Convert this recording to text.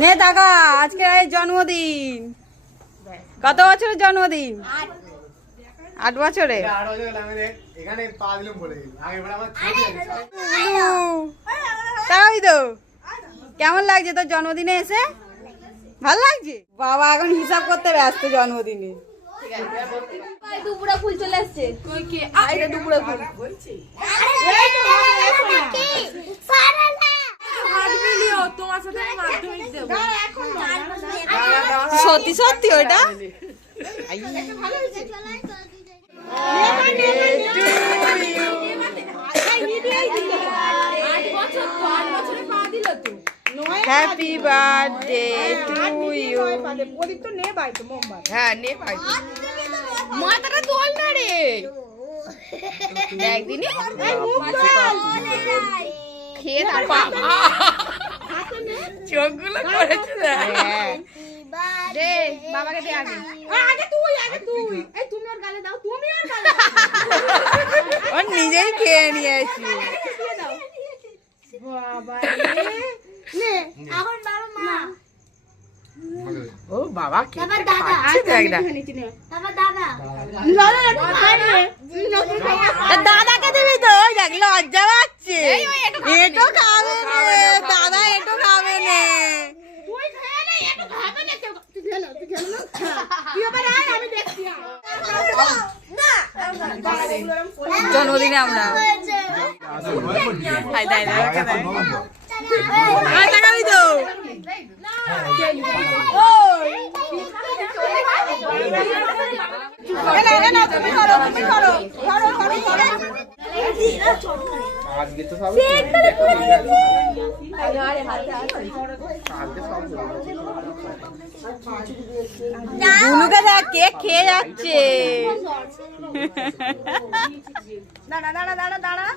নে টাকা আজকে জন্মদিন। কত বছরের জন্মদিন? আট বছরে? আরও যে আমি দেখ, এখানে পা দিলাম বলে দিল আগে বলে আমার ছবি আছে। তাই তো। কেমন লাগছে তোর জন্মদিনে এসে? ভালো লাগছে? বাবা এখন হিসাব করতে ব্যস্ত জন্মদিনে। দুপুরা ফুল চলে আসছে। ফুল। সত্যি সত্যি ওটা হ্যাপি বার্থডে টু ইউ হ্যাঁ নে ভাই মাথাটা তোল না রে। একদিনে খেয়ে তারপর চোখগুলো করেছে দে বাবাকে দে আগে। ও নিজেই খেয়ে নিয়েছি। ও বাবা কে তারপর দাদা। দাদা। তা দাদাকে দিবি তো ওই দেখ লজ্জা পাচ্ছে এটো খাবে নে দাদা এটো খাবে নে জন্মদিনে আমরা দাই তো তুমি করো, তুমি করো। করো, করো, করো। আজকে তো সব আজকে সব বুনুকে দেখ কে খেয়ে যাচ্ছে। দাঁড়া দাঁড়া দাঁড়া দাঁড়া।